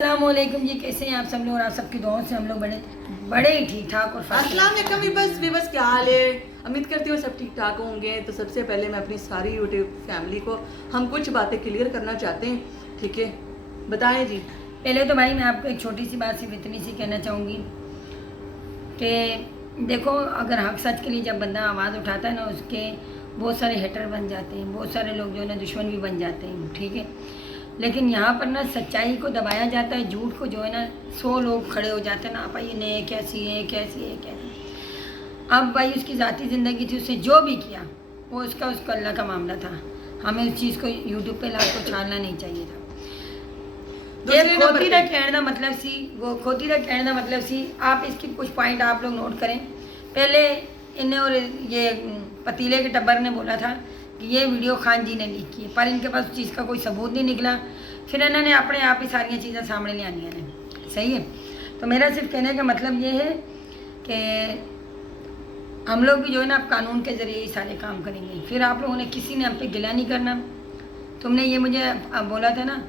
अस्सलामुअलैकुम जी, कैसे हैं आप सब लोग। और आप सबकी दुआओं से हम लोग बड़े ही ठीक ठाक और अस्सलाम वालेकुम। बस क्या हाल है। उम्मीद करती हूँ सब ठीक ठाक होंगे। तो सबसे पहले मैं अपनी सारी यूट्यूब फैमिली को हम कुछ बातें क्लियर करना चाहते हैं, ठीक है, बताएं जी। पहले तो भाई मैं आपको एक छोटी सी बात सिर्फ इतनी सी कहना चाहूँगी कि देखो, अगर हक सच के लिए जब बंदा आवाज़ उठाता है ना, उसके बहुत सारे हेटर बन जाते हैं, बहुत सारे लोग जो है ना दुश्मन भी बन जाते हैं, ठीक है। लेकिन यहाँ पर ना सच्चाई को दबाया जाता है, झूठ को जो है ना 100 लोग खड़े हो जाते हैं ना, आप ये नहीं कैसी है कैसी है कैसी। अब भाई उसकी ज़ाती ज़िंदगी थी, उसने जो भी किया वो उसका अल्लाह का मामला था। हमें उस चीज़ को यूट्यूब पे ला को छाड़ना नहीं चाहिए था। खोती कहने का मतलब सी, वो खोती कहने का मतलब सी। आप इसकी कुछ पॉइंट आप लोग नोट करें। पहले इन्हें और ये पतीले के टब्बर ने बोला था कि ये वीडियो खान जी ने लीक की है, पर इनके पास उस चीज़ का कोई सबूत नहीं निकला। फिर इन्होंने अपने आप ही सारी चीज़ें सामने ले आनी है, सही है। तो मेरा सिर्फ कहने का मतलब ये है कि हम लोग भी जो है ना अब कानून के ज़रिए ही सारे काम करेंगे। फिर आप लोगों ने किसी ने हम पे गिला नहीं करना। तुमने ये मुझे बोला था ना,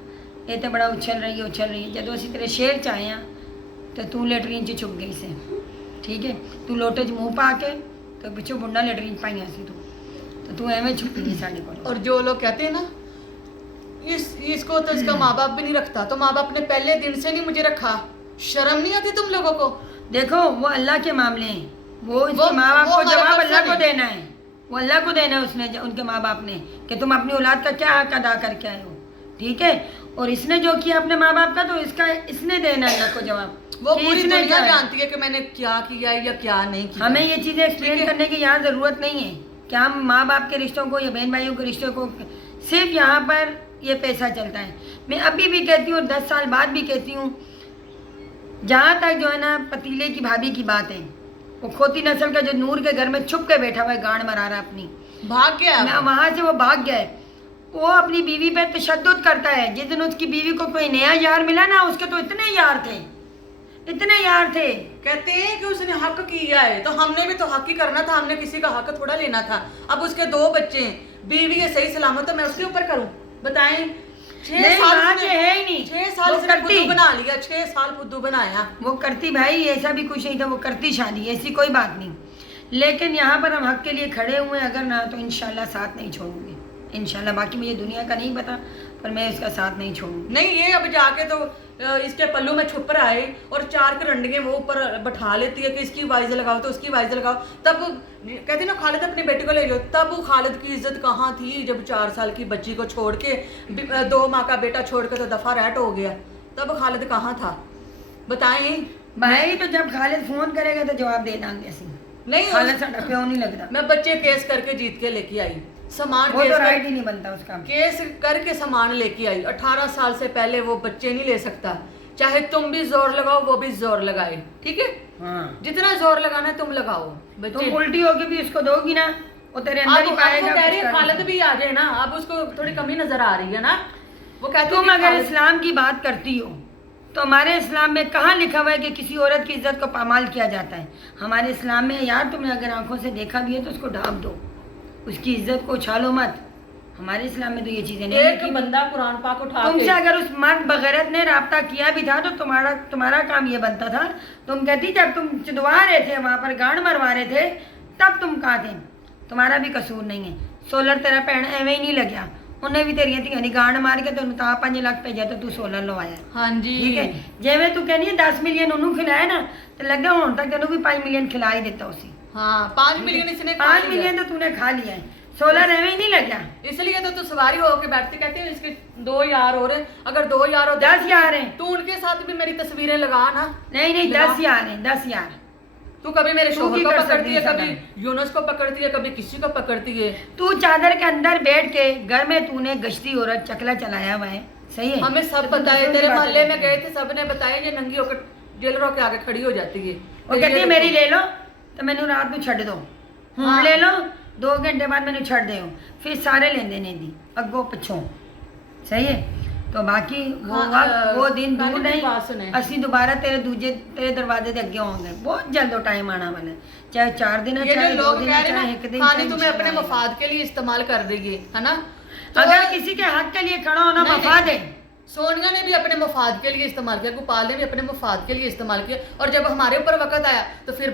ये तो बड़ा उछल रही है, जब असी तेरे शेर चाहे तो तू लेटरीन च छुप गई से, ठीक है। तू लोटे च मुँह पा के तो पिछू बुंडा लेटरीन पाई सी तो तू एवं छुपी है साढ़े को। और जो लोग कहते हैं ना इसको तो इसका माँ बाप भी नहीं रखता, तो माँ बाप ने पहले दिन से नहीं मुझे रखा। शर्म नहीं आती तुम लोगों को? देखो, वो अल्लाह के मामले हैं, वो इसके माँ बाप को जवाब अल्लाह को देना है, वो अल्लाह को देना है उसने, उनके माँ बाप ने, कि तुम अपनी औलाद का क्या हक अदा करके आए हो, ठीक है। और इसने जो किया अपने माँ बाप का, तो इसका इसने देना अल्लाह को जवाब। वो पूरी दुनिया जानती है कि मैंने क्या किया या क्या नहीं किया। हमें ये चीज़ें एक्सप्लेन करने की यहाँ ज़रूरत नहीं है कि हम माँ बाप के रिश्तों को या बहन भाइयों के रिश्तों को, सिर्फ यहाँ पर ये पैसा चलता है। मैं अभी भी कहती हूँ, 10 साल बाद भी कहती हूँ, जहाँ तक जो है ना पतीले की भाभी की बात है, वो खोती नस्ल का जो नूर के घर में छुप के बैठा हुआ है, गांड मरा रहा अपनी, भाग गया वहाँ से, वो भाग गया है। वो अपनी बीवी पे तशद्दुद करता है। जिस दिन उसकी बीवी को कोई नया यार मिला ना, उसके तो इतने यार थे। कहते हैं कि उसने हक किया है, तो हमने भी तो हक ही करना था, हमने किसी का हक थोड़ा लेना था। अब उसके 2 बच्चे हैं, बीवी है सही सलामत, तो मैं उसके ऊपर करूं? बताएं। 6 साल है ही नहीं, 6 साल से फुद्दू बना लिया, 6 साल फुद्दू बनाया। वो करती भाई, ऐसा भी कुछ नहीं था, वो करती शादी, ऐसी कोई बात नहीं। लेकिन यहाँ पर हम हक के लिए खड़े हुए, अगर ना तो इंशाल्लाह साथ नहीं छोड़ूंगी, इंशाल्लाह। बाकी मुझे दुनिया का नहीं पता, पर मैं इसका साथ नहीं छोड़ूंगी। नहीं, ये अब जाके तो इसके पल्लू में छुप रहा है और 4 करंडियां वो ऊपर बैठा लेती है कि इसकी वाइज लगाओ तो उसकी वाइज लगाओ। तब कहती ना खालिद अपनी बेटी को ले जाओ, तब वो खालिद की इज्जत कहाँ थी जब 4 साल की बच्ची को छोड़ के 2 माह का बेटा छोड़ के तो दफा रैट हो गया, तब खालिद कहाँ था? बताएं भाई। तो जब खालिद फोन करेगा तो जवाब दे देंगे। नहीं, खालिद साडा प्यो नहीं लगता। मैं बच्चे केस करके जीत के लेके आई, सामान वो तो राइट ही नहीं बनता उसका। केस करके सामान लेके आई। 18 साल से पहले वो बच्चे नहीं ले सकता, चाहे तुम भी जोर लगाओ वो भी जोर लगाए, ठीक है। हाँ। जितना जोर लगाना है तुम लगाओ। बच्चे तुम उल्टी होके भी उसको दोगी ना, वो तेरे अंदर ही पाएगा। खालिद भी आ जाए ना, अब उसको थोड़ी कमी नजर आ रही है ना। वो कहते तुम अगर इस्लाम की बात करती हो तो हमारे इस्लाम में कहाँ लिखा हुआ है कि किसी औरत की इज्जत को पामाल किया जाता है? हमारे इस्लाम में यार, तुमने अगर आंखों से देखा भी है तो उसको ढांप दो, उसकी इज्जत को उछालो मत। हमारे इस्लाम में तो ये चीजें नहीं। एक बंदा कुरान पाक उठा के तुमसे अगर उस मर्द बगैरत ने राब्ता किया भी था तो तुम्हारा काम ये बनता था, तुम कहती जब तुम चिदवा रहे थे, वहाँ पर गांड मरवा रहे थे, तब तुम कहा थे। तुम्हारा भी कसूर नहीं है। सोलर तेरा भैन एवं ही नहीं लग्या, उन्हें भी तेरिया धीया गांड मार के तुम 5 लाख भेजा तो तू 16 लवाया। हाँ जी, ठीक है। जिवें तू कहनी 10 मिलियन उन्होंने खिलाया ना, तो लगता हूँ तक तेन भी 5 मिलियन खिला ही देता उसी। हाँ, 5 मिलियन इसने 5 मिलियन तो तूने खा लिया है, 16 एवं ही नहीं लगा। इसलिए तो तू सवारी होके बैठती, कहती है इसके 2 यार और हैं। अगर 2 यार हो 10 यार हैं, तू उनके साथ भी मेरी तस्वीरें लगा ना। नहीं 10 यार हैं, 10 यार। तू कभी मेरे शोहर को पकड़ती है, सकती कभी यूनुस को पकड़ती है, कभी किसी को पकड़ती है। तू चादर के अंदर बैठ के घर में तूने गश्ती औरत चकला चलाया हुआ है, सही है। हमें सब बताए, तेरे मोहल्ले में गए थे, सबने बताया ये नंगी होकर जेलरों के आगे खड़ी हो जाती है। वो कहती है मेरी ले लो तो मैनू रात में छड़ दो, हाँ। ले लो 2 घंटे बाद मैनू छड़ दो, फिर सारे लेंदे ने दी अगों पिछों, सही है। तो बाकी वो वक्त वो दिन दूर नहीं, असी दोबारा तेरे दरवाजे के अगे होंगे, बहुत जल्द टाइम आना वाला है। चाहे 4 दिन चाहे 2 दिन चाहे 1 दिन, खाने तुम्हें अपने मफाद के लिए इस्तेमाल कर देगी, है ना। अगर किसी के हक के लिए खड़ा होना मफाद है, सोनिया ने भी अपने मफाद के लिए इस्तेमाल किया, गोपाल ने भी अपने मफाद के लिए इस्तेमाल किया, और जब हमारे ऊपर वक्त आया तो फिर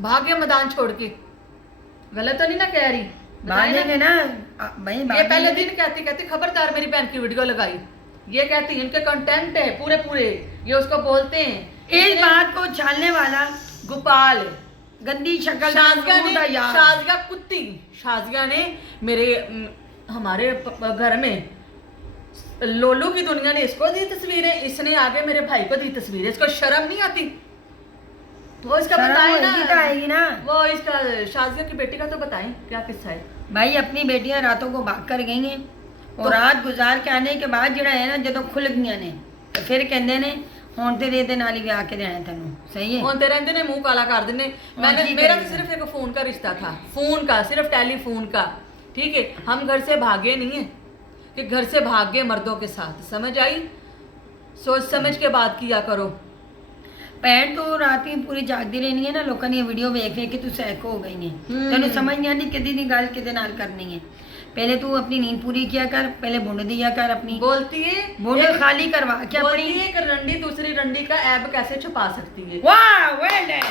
भाग्य मैदान छोड़ के। गलत तो नहीं ना कह रही? बताएं ना। भागेंगे ना भाई, ये पहले दिन कहती खबरदार मेरी बहन की वीडियो लगाई, ये कहती इनके कंटेंट है पूरे, ये उसको बोलते हैं। इस बात को छालने वाला गोपाल गंदी शक्ल शाजिया कुत्ती, शाजिया ने मेरे हमारे घर में लोलू की दुनिया ने इसको दी तस्वीरें, इसने आगे मेरे भाई को दी तस्वीरें। इसको शर्म नहीं आती? वो इसका बताए ना, वो इसका शाजिया की बेटी का तो बताएं क्या किस्सा है। भाई अपनी बेटियां रातों को भाग कर गई हैं और रात गुजार के आने के बाद ਜਿਹੜਾ ਹੈ ਨਾ ਜਦੋਂ ਖੁੱਲ ਗਈਆਂ ਨੇ ਤੇ ਫਿਰ ਕਹਿੰਦੇ ਨੇ ਹੁਣ ਤੇਰੇ ਦੇ ਨਾਲ ਹੀ ਵਿਆਹ ਕੇ ਦੇਣਾ ਤੈਨੂੰ। सही है, ਹੁਣ ਤੇ ਰਹਿੰਦੇ ਨੇ ਮੂੰਹ ਕਾਲਾ ਕਰ ਦਿੰਦੇ। मेरा तो सिर्फ एक फोन का रिश्ता था, फोन का, सिर्फ टेलीफोन का, ठीक है। हम घर से भागे नहीं है कि घर से भाग गए मर्दों के साथ, समझ आई? सोच समझ के बात किया करो। ਭੈਣ ਤੂੰ ਰਾਤ ਹੀ ਪੂਰੀ ਜਾਗਦੀ ਰਹਿਣੀ ਹੈ ਨਾ, ਲੋਕਾਂ ਦੀ ਵੀਡੀਓ ਵੇਖ ਵੇਖ ਕੇ ਤੂੰ ਸੈਕ ਹੋ ਗਈ ਹੈ, ਤੈਨੂੰ ਸਮਝ ਨਹੀਂ ਆਉਂਦੀ ਕਿਹਦੀ ਦੀ ਗੱਲ ਕਿਹਦੇ ਨਾਲ ਕਰਨੀ ਹੈ। पहले तू अपनी नींद पूरी किया कर, पहले बुंड दिया कर अपनी, बोलती है बुंड खाली करवा के अपनी। एक रंडी दूसरी रंडी का ऐब कैसे छुपा सकती है? वाह वेल डन।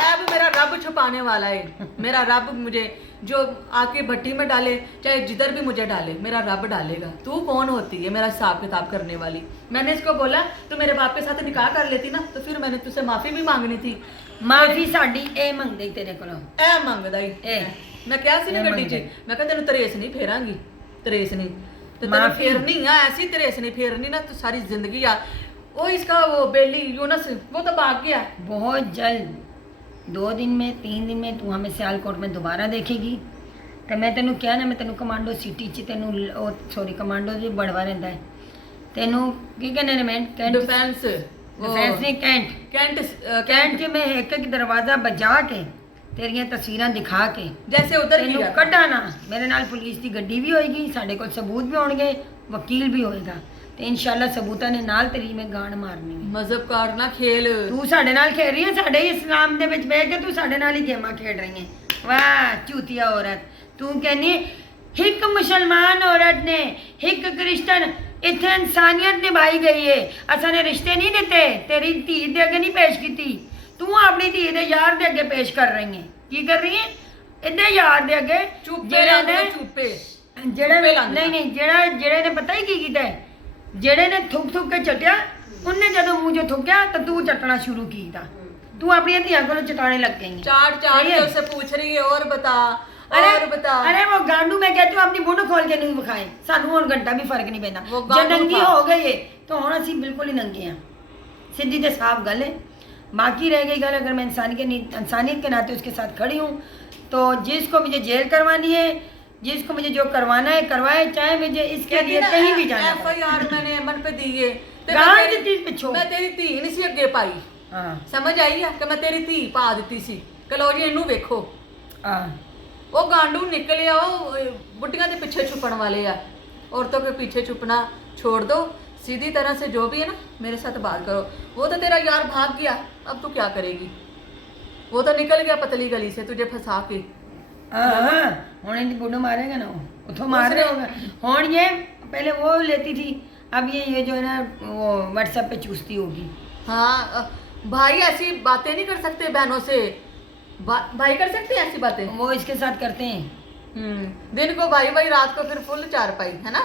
ऐब मेरा रब छुपाने वाला है, मेरा रब मुझे जो आके भट्टी में डाले, चाहे जिधर भी मुझे डाले, मेरा रब डालेगा। तू कौन होती है मेरा हिसाब किताब करने वाली? मैंने इसको बोला तो मेरे बाप के साथ निकाह कर लेती ना, तो फिर मैंने तुझसे माफी भी मांगनी थी। माफी साडी ए मंगदे तेरे कोलों, ए मंगदा ही ए। मैं क्या सी गड्डी च, मैं कहा तेन तरेस नहीं फेरांगी, तरेस नहीं तो तेन फेरनी आ, ऐसी तरेस नहीं फेरनी ना तो सारी जिंदगी आ। वो इसका वो बेली यूनस वो तो भाग गया। बहुत जल्द 2 दिन में 3 दिन में तू हमें सियालकोट में दोबारा देखेगी। तो मैं तेनू क्या ना, मैं तेनू कमांडो सिटी च तेनू सॉरी कमांडो जो बड़वा रहता है तेनू की कहने ने, मैं डिफेंस नहीं कैंट च मैं एक एक दरवाजा बजा के तेरियां तस्वीरां दिखा के जैसे उधर तेनू कड्डा ना, मेरे नाल पुलिस की गड्डी भी होएगी, साडे कोल सबूत भी होणगे, वकील भी होएगा ते इंशाल्लाह सबूतां ने नाल तेरी मैं गांड मारनी है। मजहब करना खेल, तू साडे नाल खेल रही है, साडे इस्लाम दे विच बैठ के तू साडे नाल ही गेमां खेड रही है। वाह चूतिया औरत, तू कहनी हिक मुसलमान औरत ने हिक क्रिश्चियन, इत्थे इंसानियत निभाई गई है, असां ने रिश्ते नहीं दिते, तेरी धी दे अगे नहीं पेश कीती, तू अपनी धी दे यार दे अगे पेश कर रही है। की कर रही है? इधे यार दे अगे जेड़ा ने नहीं जेड़े ने पता ही की कीता है, जेड़े ने थुक थुक के चटिया, उन्हें जदों मुंह जो थुकिया तो तू चटना शुरू कीता, तू अपनी धियां कोलों चटाने लग गई है। चाट के उससे पूछ रही है और बता और बता। अरे वो गांडू मैं कहती हूँ अपनी बुंड खोल के नहीं विखाए, सानू हुण घंटा भी फर्क नहीं पैंदा, जे नंगी हो गई है तो हुण असीं बिल्कुल ही नंगे हैं, सीधी ते साफ गल है। बाकी रह गई गल, अगर मैं इंसानियत के नाते उसके साथ खड़ी हूँ तो जिसको मुझे जेल करवानी है, जिसको मुझे जो करवाना है करवाए, चाहे मुझे इसके लिए कहीं भी जाना है। FIR मैंने अमन पे दी है, मैं तेरी धी नहीं सी अगे पाई, समझ आई है कि मैं तेरी धी पा दी सी, कलो जी इनू वेखो। वो गांडू निकले बुढ़िया के पीछे छुपन वाले आ, औरतों के पीछे छुपना छोड़ दो, सीधी तरह से जो भी है ना मेरे साथ बात करो। वो तो तेरा यार भाग गया, अब तू क्या करेगी? वो तो निकल गया पतली गली से तुझे फंसा के। हुण इनकी बुढ़ो मारेगा ना, उठो मार रहे होगा। हुण ये पहले वो लेती थी, अब ये जो है ना वो व्हाट्सएप पे चूसती होगी। हाँ भाई ऐसी बातें नहीं कर सकते बहनों से, भाई कर सकते हैं ऐसी बातें? वो इसके साथ करते हैं। दिन को भाई रात को फिर फुल चारपाई है ना।